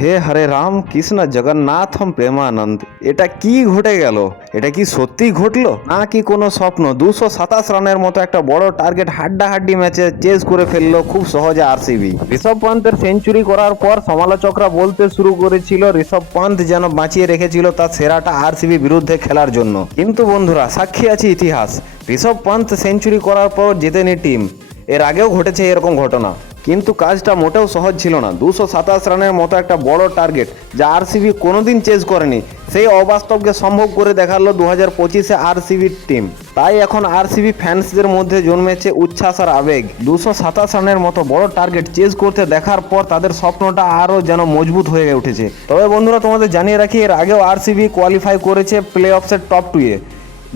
হে হরে রাম কৃষ্ণ জগন্নাথম প্রেমানন্দ। এটা কি ঘটে গেল? এটা কি সত্যি ঘটলো না কি কোনো স্বপ্ন? 227 রানের মতো একটা বড় টার্গেট হাড্ডাহাড্ডি ম্যাচে চেজ করে ফেললো খুব সহজে আরসিবি। ঋষভ পন্থের সেঞ্চুরি করার পর সমালোচকরা বলতে শুরু করেছিল ঋষভ পন্থ যেন বাঁচিয়ে রেখেছিল তার সেরাটা আরসিবি বিরুদ্ধে খেলার জন্য। কিন্তু বন্ধুরা, সাক্ষী আছে ইতিহাস। ঋষভ পন্থ সেঞ্চুরি করার পর জেতেনি টিম। এর আগেও ঘটেছে এরকম ঘটনা, কিন্তু কাজটা মোটেও সহজ ছিল না। 227 রানের মতো একটা বড় টার্গেট যা আরসিবি কোনোদিন চেজ করেনি, সেই অবাস্তবকে সম্ভব করে দেখালো 2025-এ আরসিবির টিম। তাই এখন আরসিবি ফ্যান্সদের মধ্যে জন্মেছে উচ্ছ্বাস আর আবেগ। 227 রানের মতো বড় টার্গেট চেজ করতে দেখার পর তাদের স্বপ্নটা আরও যেন মজবুত হয়ে উঠেছে। তবে বন্ধুরা, তোমাদের জানিয়ে রাখি, এর আগেও আরসিবি কোয়ালিফাই করেছে প্লে অফসের টপ 2-এ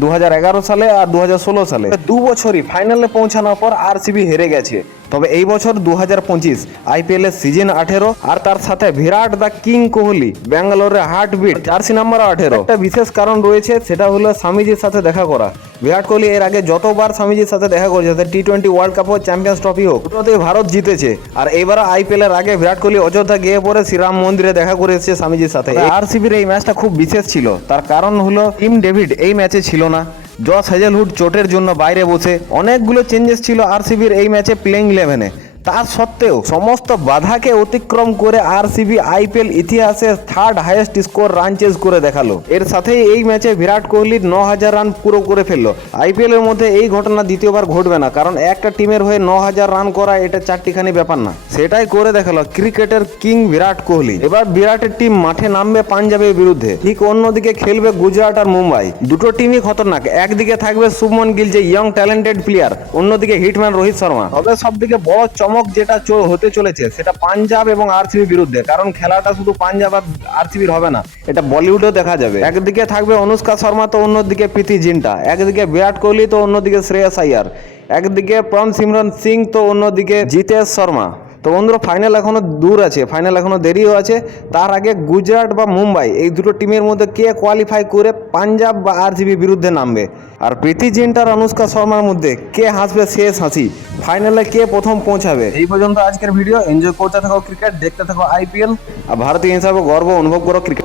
2011 সালে আর 2016 সালে। 2 বছরই ফাইনালে পৌঁছানোর পর আরসিবি হেরে গেছে। তবে এই বছর 2025 আইপিএল এর সিজন 18 আর তার সাথে বিরাট দা কিং কোহলি ব্যাঙ্গালোরের হার্টবিট জার্সি নাম্বার 18। একটা বিশেষ কারণ রয়েছে, সেটা হলো স্বামীজির সাথে দেখা করা। বিরাট কোহলি এর আগে যতবার স্বামীজির সাথে দেখা করেছে, T20 ওয়ার্ল্ড কাপ হোক, চ্যাম্পিয়ন্স ট্রফি হোক, দুটোতেই ভারত জিতেছে। আর এবার আইপিএল এর আগে বিরাট কোহলি অযোধ্যা গিয়ে পরে শ্রীরাম মন্দিরে দেখা করে এসেছে স্বামীজির সাথে। আরসিবির এই ম্যাচটা খুব বিশেষ ছিল, তার কারণ হলো টিম ডেভিড এই ম্যাচে ছিল না। জস হেজেলউড চোটের জন্য বাইরে বসে। অনেকগুলো চেঞ্জেস ছিল আরসিবির এই ম্যাচে প্লেইং 11-এ। তা সত্ত্বেও সমস্ত বাধাকে অতিক্রম করে আরসিবি আইপিএল ইতিহাসে third highest score run chase করে দেখালো। এর সাথেই এই ম্যাচে বিরাট কোহলির 9000 রান পুরো করে ফেললো। আইপিএল এর মধ্যে এই ঘটনা দ্বিতীয়বার ঘটবে না, কারণ একটা টিমের হয়ে 9000 রান করা এটা চারটিখানি ব্যাপার না। সেটাই করে দেখালো ক্রিকেটের কিং বিরাট কোহলি। এবার বিরাটের টিম মাঠে নামবে পাঞ্জাবের বিরুদ্ধে, ঠিক অন্যদিকে খেলবে গুজরাট আর মুম্বাই। দুটো টিমই খতরনাক। একদিকে থাকবে শুভমন গিল, যে ইয়ং ট্যালেন্টেড প্লেয়ার, অন্যদিকে হিটম্যান রোহিত শর্মা। তবে সব থেকে বড় চমক যেটা হতে চলেছে সেটা পাঞ্জাব এবং আরসিবির বিরুদ্ধে, কারণ খেলাটা শুধু পাঞ্জাব আর আরসিবির হবে না, এটা বলিউডেও দেখা যাবে। একদিকে থাকবে অনুষ্কা শর্মা তো অন্যদিকে প্রীতি জিন্টা, একদিকে বিরাট কোহলি তো অন্যদিকে শ্রেয়াস আইয়ার, একদিকে প্রম সিমরন সিং তো অন্যদিকে জিতেশ শর্মা। তো বন্ধুরা, ফাইনাল এখনো দূর আছে, ফাইনাল এখনো দেরিও আছে। তার আগে গুজরাট বা মুম্বাই এই দুটো টিমের মধ্যে কে কোয়ালিফাই করে পাঞ্জাব বা আরসিবির বিরুদ্ধে নামবে, আর প্রীতি জিন্টা আর অনুষ্কা শর্মার মধ্যে কে হাসবে শেষ হাসি, ফাইনালে কে প্রথম পৌঁছাবে। এই পর্যন্ত আজকের ভিডিও। এনজয় করতে থাকো ক্রিকেট, দেখতে থাকো আইপিএল, আর ভারতীয় হিসাবে গর্ব অনুভব করো ক্রিকেট।